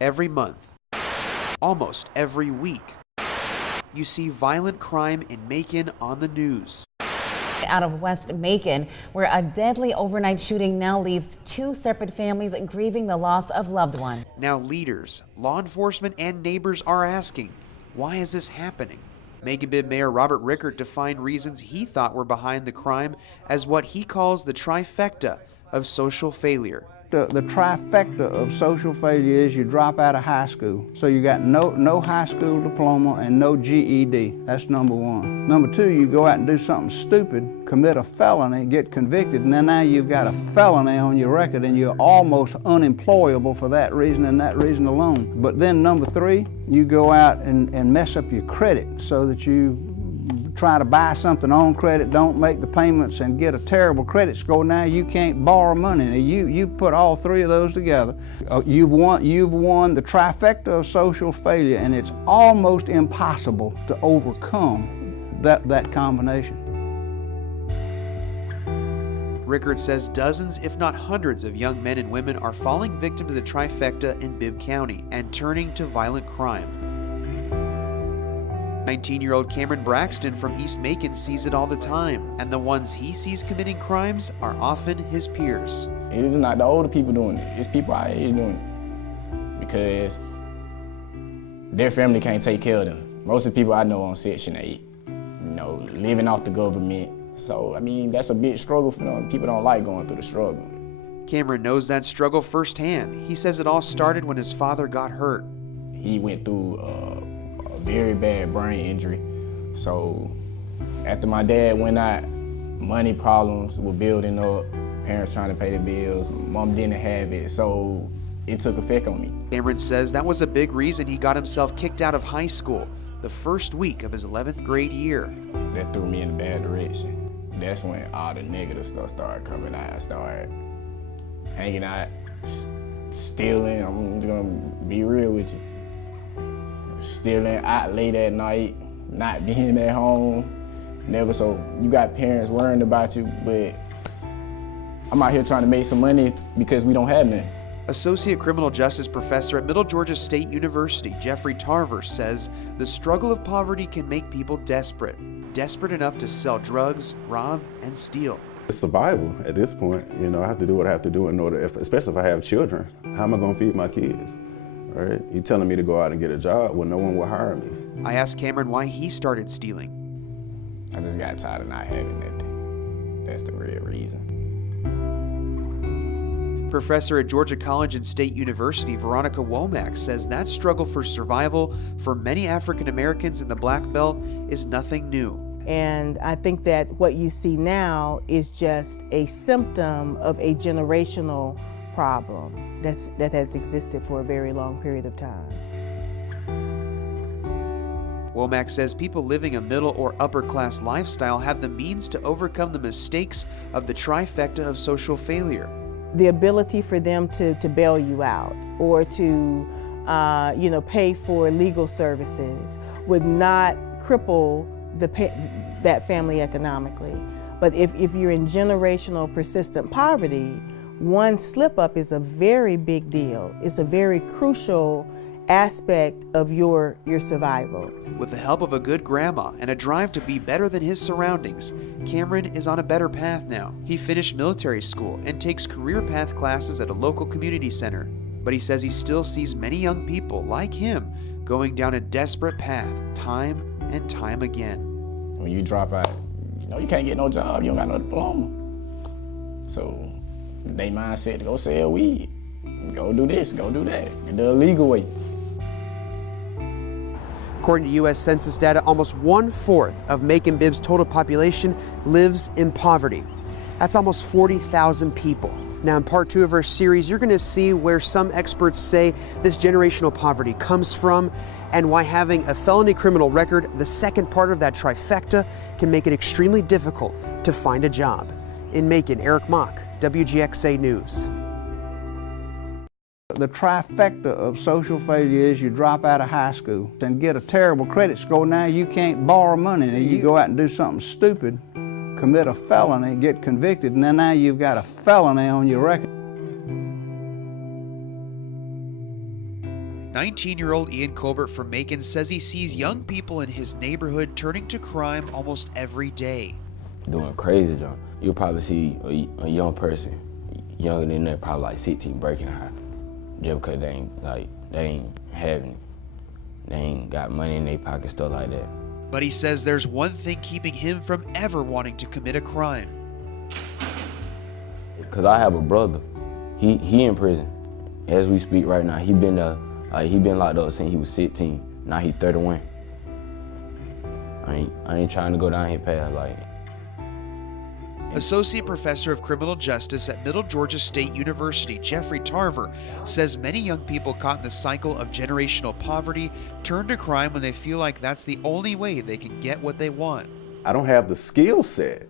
Every month, almost every week, you see violent crime in Macon on the news. Out of West Macon, where a deadly overnight shooting now leaves two separate families grieving the loss of loved one. Now leaders, law enforcement, and neighbors are asking, why is this happening? Macon-Bibb Mayor Robert Rickert defined reasons he thought were behind the crime as what he calls the trifecta of social failure. The trifecta of social failure is you drop out of high school. So you got no high school diploma and no GED. That's number one. Number two, you go out and do something stupid, commit a felony, get convicted, and then now you've got a felony on your record and you're almost unemployable for that reason and that reason alone. But then number three, you go out and mess up your credit so that you try to buy something on credit, don't make the payments, and get a terrible credit score. Now you can't borrow money. You put all three of those together, you've won the trifecta of social failure, and it's almost impossible to overcome that combination. Rickert says dozens, if not hundreds, of young men and women are falling victim to the trifecta in Bibb County and turning to violent crime. 19-year-old Cameron Braxton from East Macon sees it all the time, and the ones he sees committing crimes are often his peers. It is not the older people doing it, it's people our age doing it. Because their family can't take care of them. Most of the people I know on Section 8, living off the government. So, I mean, that's a big struggle for them. People don't like going through the struggle. Cameron knows that struggle firsthand. He says it all started when his father got hurt. He went through a very bad brain injury. So after my dad went out, money problems were building up, parents trying to pay the bills, mom didn't have it, so it took effect on me. Cameron says that was a big reason he got himself kicked out of high school the first week of his 11th grade year. That threw me in a bad direction. That's when all the negative stuff started coming out. I started hanging out, stealing. I'm just gonna be real with you. Stealing out late at night, not being at home, so you got parents worrying about you, but I'm out here trying to make some money because we don't have none. Associate Criminal Justice Professor at Middle Georgia State University, Jeffrey Tarver, says the struggle of poverty can make people desperate enough to sell drugs, rob, and steal. It's survival at this point. I have to do what I have to do in order, especially if I have children. How am I gonna feed my kids? Right? You're telling me to go out and get a job when no one will hire me. I asked Cameron why he started stealing. I just got tired of not having nothing. That's the real reason. Professor at Georgia College and State University, Veronica Womack, says that struggle for survival for many African Americans in the Black Belt is nothing new. And I think that what you see now is just a symptom of a generational problem that has existed for a very long period of time. Womack says people living a middle or upper class lifestyle have the means to overcome the mistakes of the trifecta of social failure. The ability for them to bail you out or to pay for legal services would not cripple that family economically. But if you're in generational persistent poverty, one slip up is a very big deal. It's a very crucial aspect of your survival. With the help of a good grandma and a drive to be better than his surroundings, Cameron is on a better path now. He finished military school and takes career path classes at a local community center. But he says he still sees many young people like him going down a desperate path time and time again. When you drop out, you can't get no job, you don't got no diploma. So they mindset to go sell weed, go do this, go do that, the illegal way. According to U.S. Census data, almost 1/4 of Macon-Bibb's total population lives in poverty. That's almost 40,000 people. Now, in part 2 of our series, you're going to see where some experts say this generational poverty comes from and why having a felony criminal record, the second part of that trifecta, can make it extremely difficult to find a job. In Macon, Eric Mock, WGXA News. The trifecta of social failure is you drop out of high school and get a terrible credit score. Now you can't borrow money. You go out and do something stupid, commit a felony, get convicted, and then now you've got a felony on your record. 19-year-old Ian Colbert from Macon says he sees young people in his neighborhood turning to crime almost every day. Doing crazy, John. You'll probably see a young person, younger than that, probably like 16, breaking out, just because they ain't got money in their pocket, stuff like that. But he says there's one thing keeping him from ever wanting to commit a crime. Cause I have a brother, he in prison. As we speak right now, he been locked up since he was 16. Now he 31. I ain't trying to go down his path like. Associate Professor of Criminal Justice at Middle Georgia State University, Jeffrey Tarver, says many young people caught in the cycle of generational poverty turn to crime when they feel like that's the only way they can get what they want. I don't have the skill set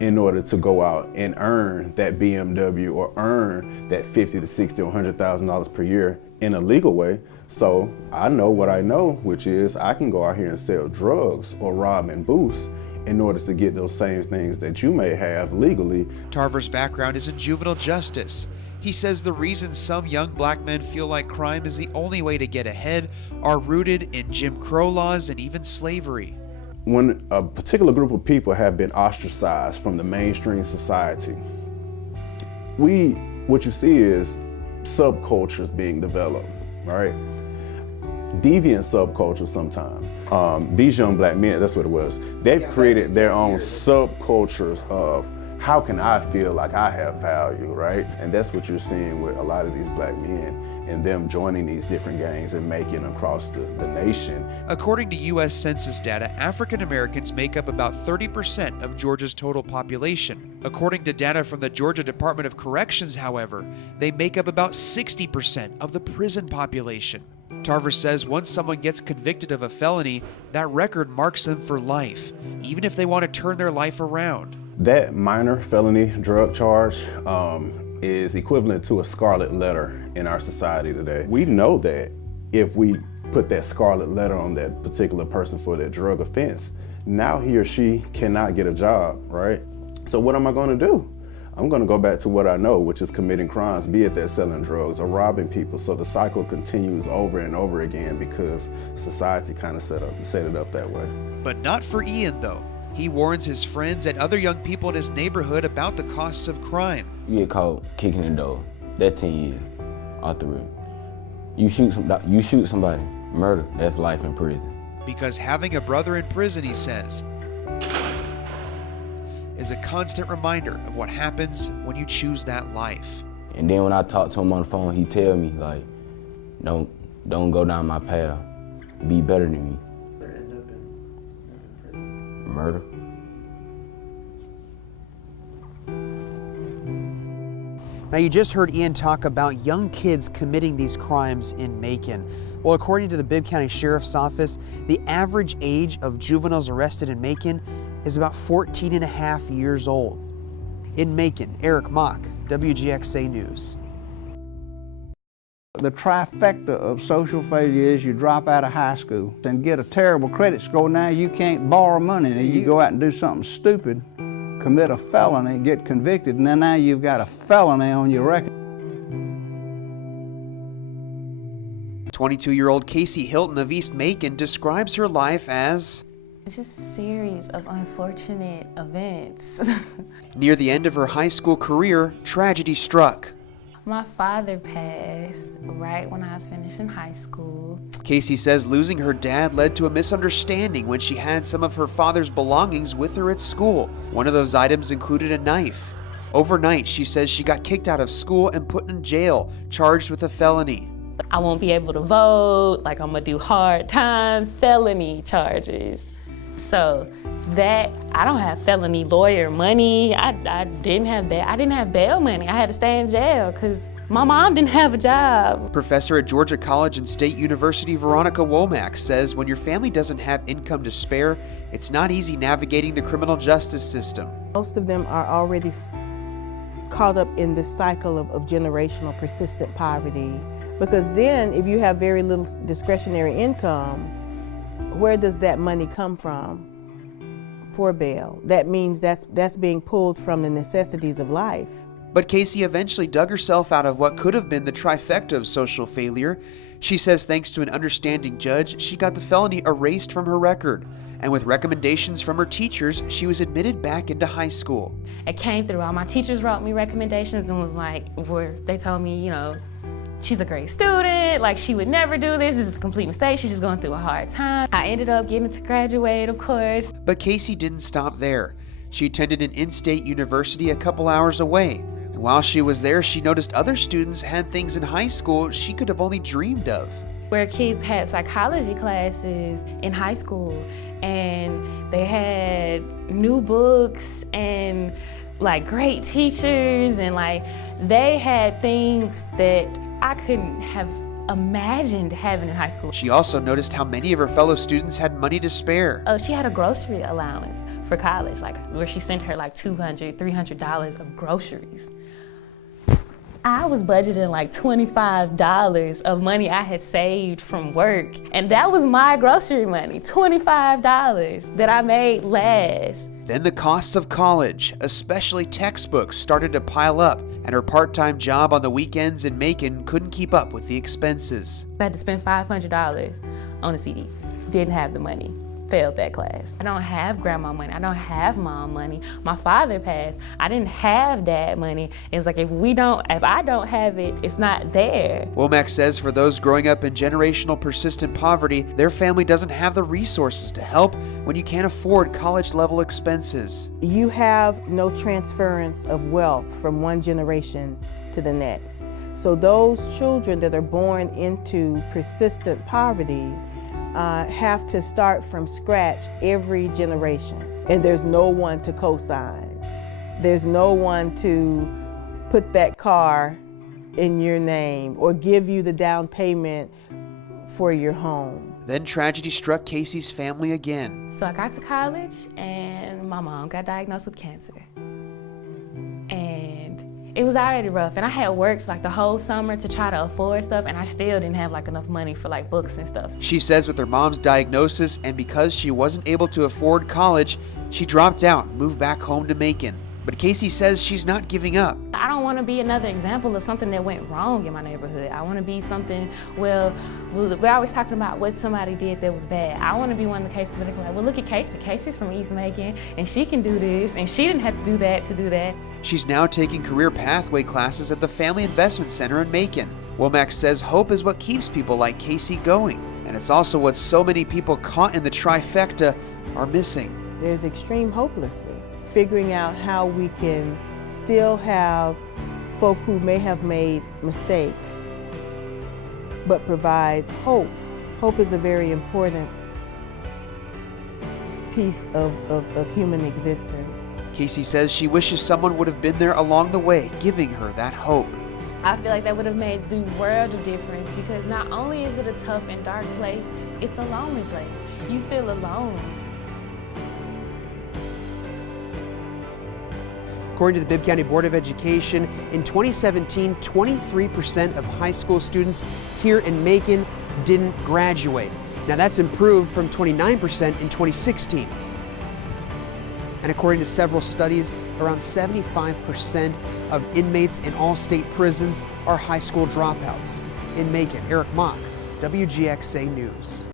in order to go out and earn that BMW or earn that $50,000 to $60,000 or $100,000 per year in a legal way. So I know what I know, which is I can go out here and sell drugs or rob and boost in order to get those same things that you may have legally. Tarver's background is in juvenile justice. He says the reasons some young black men feel like crime is the only way to get ahead are rooted in Jim Crow laws and even slavery. When a particular group of people have been ostracized from the mainstream society, what you see is subcultures being developed, right? Deviant subcultures sometimes. These young black men, that's what it was. They've created their own subcultures of how can I feel like I have value, right? And that's what you're seeing with a lot of these black men and them joining these different gangs and making across the nation. According to U.S. Census data, African Americans make up about 30% of Georgia's total population. According to data from the Georgia Department of Corrections, however, they make up about 60% of the prison population. Tarver says once someone gets convicted of a felony, that record marks them for life, even if they want to turn their life around. That minor felony drug charge is equivalent to a scarlet letter in our society today. We know that if we put that scarlet letter on that particular person for that drug offense, now he or she cannot get a job, right? So what am I going to do? I'm going to go back to what I know, which is committing crimes, be it that selling drugs or robbing people. So the cycle continues over and over again because society kind of set it up that way. But not for Ian, though. He warns his friends and other young people in his neighborhood about the costs of crime. You get caught kicking the door, that's 10 years off the rip. You shoot somebody, murder, that's life in prison. Because having a brother in prison, he says, is a constant reminder of what happens when you choose that life. And then when I talk to him on the phone, he tell me like, don't go down my path, be better than me. Murder. Now you just heard Ian talk about young kids committing these crimes in Macon. Well, according to the Bibb County Sheriff's Office, the average age of juveniles arrested in Macon is about 14 and a half years old. In Macon, Eric Mock, WGXA News. The trifecta of social failure is you drop out of high school and get a terrible credit score. Now you can't borrow money. Now you go out and do something stupid, commit a felony, get convicted, and then now you've got a felony on your record. 22-year-old Casey Hilton of East Macon describes her life as it's just a series of unfortunate events. Near the end of her high school career, tragedy struck. My father passed right when I was finishing high school. Casey says losing her dad led to a misunderstanding when she had some of her father's belongings with her at school. One of those items included a knife. Overnight, she says she got kicked out of school and put in jail, charged with a felony. I won't be able to vote, like I'm gonna do hard time, felony charges. So that, I don't have felony lawyer money. I didn't have bail money. I had to stay in jail because my mom didn't have a job. Professor at Georgia College and State University, Veronica Womack, says when your family doesn't have income to spare, it's not easy navigating the criminal justice system. Most of them are already caught up in this cycle of generational persistent poverty. Because then if you have very little discretionary income, where does that money come from for bail? That means that's being pulled from the necessities of life. But Casey eventually dug herself out of what could have been the trifecta of social failure. She says thanks to an understanding judge, she got the felony erased from her record. And with recommendations from her teachers, she was admitted back into high school. It came through. All my teachers wrote me recommendations and was like, they told me, she's a great student, like she would never do this is a complete mistake, she's just going through a hard time. I ended up getting to graduate, of course. But Casey didn't stop there. She attended an in-state university a couple hours away. And while she was there, she noticed other students had things in high school she could have only dreamed of. Where kids had psychology classes in high school and they had new books and like great teachers and like they had things that I couldn't have imagined having in high school. She also noticed how many of her fellow students had money to spare. She had a grocery allowance for college, like where she sent her like $200, $300 of groceries. I was budgeting like $25 of money I had saved from work. And that was my grocery money, $25 that I made last. Then the costs of college, especially textbooks, started to pile up, and her part-time job on the weekends in Macon couldn't keep up with the expenses. I had to spend $500 on a CD. Didn't have the money. Failed that class. I don't have grandma money. I don't have mom money. My father passed. I didn't have dad money. It's like if I don't have it, it's not there. Womack says for those growing up in generational persistent poverty, their family doesn't have the resources to help when you can't afford college-level expenses. You have no transference of wealth from one generation to the next. So those children that are born into persistent poverty have to start from scratch every generation. And there's no one to co-sign. There's no one to put that car in your name or give you the down payment for your home. Then tragedy struck Casey's family again. So I got to college and my mom got diagnosed with cancer. And it was already rough, and I had worked like the whole summer to try to afford stuff, and I still didn't have like enough money for like books and stuff. She says with her mom's diagnosis and because she wasn't able to afford college, she dropped out and moved back home to Macon. But Casey says she's not giving up. I don't want to be another example of something that went wrong in my neighborhood. I want to be something, we're always talking about what somebody did that was bad. I want to be one of the cases where they're like, well, look at Casey. Casey's from East Macon, and she can do this, and she didn't have to do that to do that. She's now taking career pathway classes at the Family Investment Center in Macon. Womack says hope is what keeps people like Casey going, and it's also what so many people caught in the trifecta are missing. There's extreme hopelessness. Figuring out how we can still have folk who may have made mistakes, but provide hope. Hope is a very important piece of human existence. Casey says she wishes someone would have been there along the way, giving her that hope. I feel like that would have made the world of difference because not only is it a tough and dark place, it's a lonely place. You feel alone. According to the Bibb County Board of Education, in 2017, 23% of high school students here in Macon didn't graduate. Now that's improved from 29% in 2016. And according to several studies, around 75% of inmates in all state prisons are high school dropouts. In Macon, Eric Mock, WGXA News.